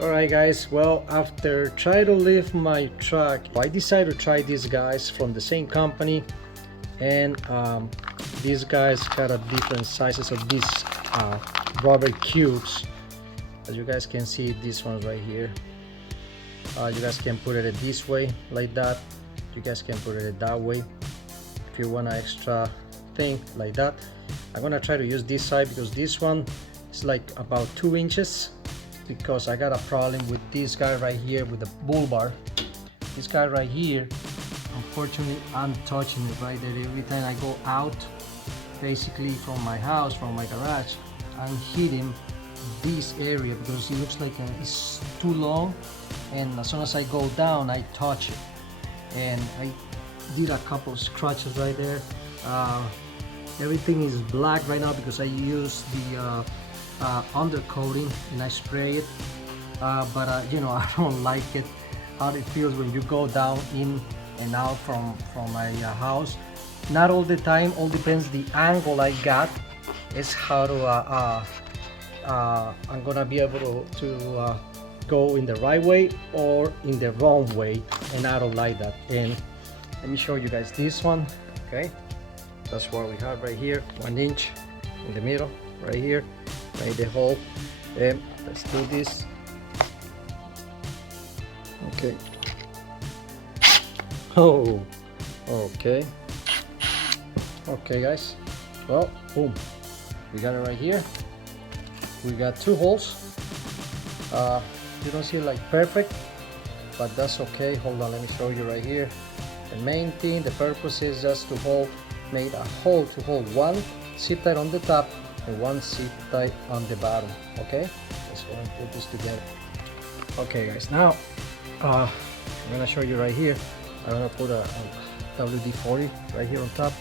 Alright guys, well, after trying to lift my truck, I decided to try these guys from the same company, and these guys got a different sizes of these rubber cubes. As you guys can see, this one's right here. You guys can put it this way like that. You guys can put it that way if you want an extra thing like that. I'm gonna try to use this side because this one is like about 2 inches, because I got a problem with this guy right here with the bull bar. This guy right here, unfortunately I'm touching it right there every time I go out, basically from my house, from my garage. I'm hitting this area because it looks like it's too long, and as soon as I go down I touch it, and I did a couple of scratches right there. Everything is black right now because I use the undercoating and I spray it, but you know, I don't like it how it feels when you go down in and out from my house. Not all the time, all depends the angle I got is how to I'm gonna be able to go in the right way or in the wrong way, and I don't like that. And let me show you guys this one. Okay, that's what we have right here, 1 inch in the middle right here, made the hole. And let's do this. Okay. Oh, okay. Okay guys, well, boom, we got it right here. We got 2 holes. You don't see it like perfect, but that's okay. Hold on, let me show you right here. The main thing, the purpose is just to make a hole to hold 1 zip tie on the top and 1 zip tie on the bottom. Okay, let's go and put this together. Okay guys, now I'm gonna show you right here. I'm gonna put a WD-40 right here on top,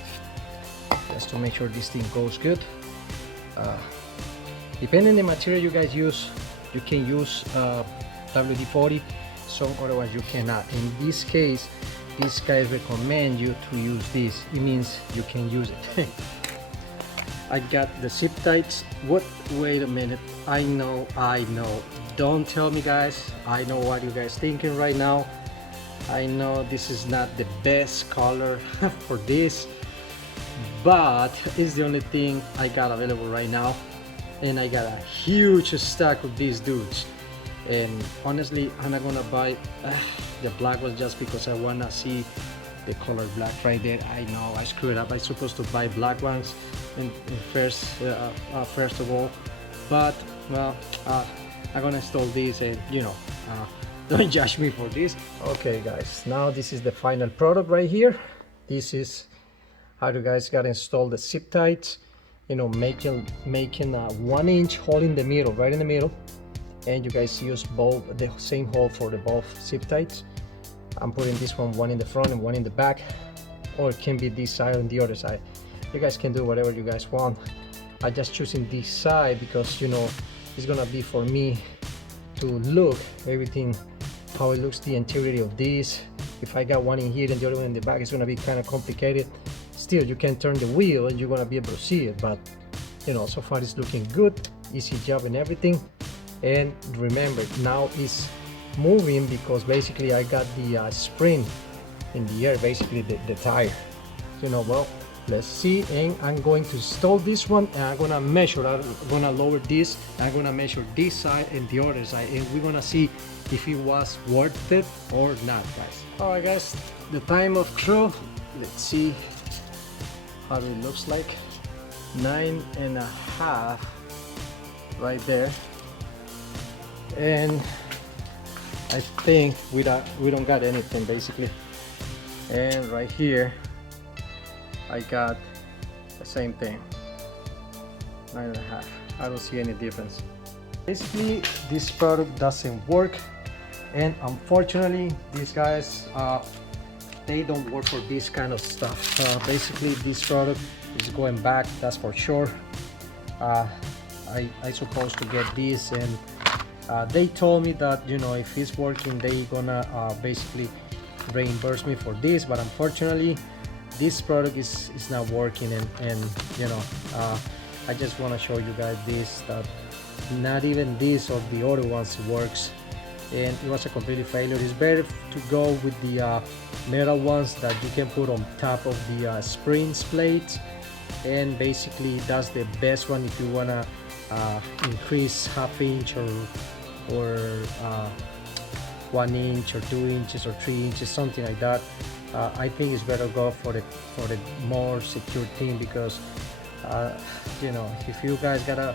just to make sure this thing goes good. Depending on the material you guys use, you can use WD-40, some other ones you cannot. In this case, these guys recommend you to use this. It means you can use it. I got the zip ties. What? Wait a minute. I know. Don't tell me guys. I know what you guys thinking right now. I know this is not the best color for this, but it's the only thing I got available right now, and I got a huge stock of these dudes. And honestly, I'm not gonna buy the black ones just because I wanna see the color black right there. I know I screwed up. I'm supposed to buy black ones in first of all, but well, I'm gonna install these, and you know, don't judge me for this. Okay guys, now this is the final product right here. This is how you guys gotta install the zip ties, you know, making a 1 inch hole in the middle, right in the middle, and you guys use both the same hole for the both zip ties. I'm putting this one in the front and 1 in the back, or it can be this side and the other side. You guys can do whatever you guys want. I just choosing this side because, you know, it's gonna be for me to look everything how it looks, the interior of this. If I got one in here and the other one in the back, it's gonna be kind of complicated. Still, you can turn the wheel and you're gonna be able to see it, but you know, so far it's looking good, easy job and everything. And remember, now it's moving because basically I got the spring in the air, basically the tire. You know, well, let's see. And I'm going to install this one, and I'm gonna measure. I'm gonna lower this, I'm gonna measure this side and the other side, and we're gonna see if it was worth it or not, guys. All right guys, the time of crew, let's see how it looks like. 9.5 right there, and I think we don't got anything basically. And right here I got the same thing, 9.5. I don't see any difference. Basically this product doesn't work, and unfortunately these guys they don't work for this kind of stuff. Basically this product is going back, that's for sure. I supposed to get this and They told me that, you know, if it's working, they gonna basically reimburse me for this, but unfortunately this product is not working. And you know, I just want to show you guys this, that not even this or the other ones works, and it was a completely failure. It's better to go with the metal ones that you can put on top of the springs plates, and basically that's the best one if you want to increase ½ inch or 1 inch or 2 inches or 3 inches, something like that. I think it's better go for the more secure thing, because you know, if you guys gotta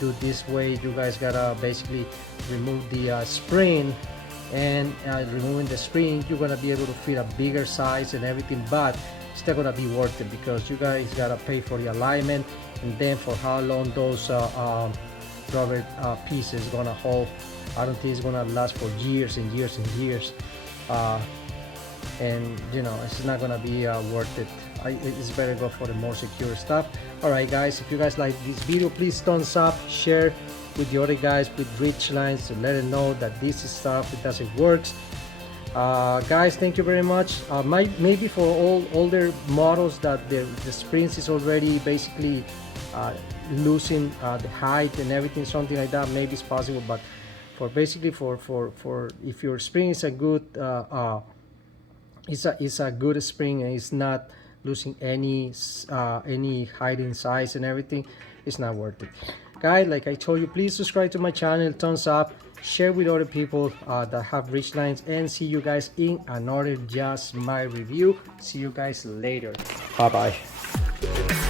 do this way, you guys gotta basically remove the spring, and removing the spring, you're gonna be able to fit a bigger size and everything, but it's not gonna be worth it, because you guys gotta pay for the alignment, and then for how long those rubber pieces gonna hold. I don't think it's gonna last for years and years and years, and you know, it's not gonna be worth it. It's better go for the more secure stuff. Alright guys, if you guys like this video, please thumbs up, share with the other guys with Ridgeline, to let them know that this is stuff, it doesn't works. Guys, thank you very much. Maybe for all older models that the springs is already basically losing the height and everything, something like that, maybe it's possible, but for basically for if your spring is a good it's a good spring and it's not losing any height in size and everything, it's not worth it. Guys, like I told you, please subscribe to my channel, thumbs up, share with other people that have Ridgelines, and see you guys in another Just My Review. See you guys later. Bye bye.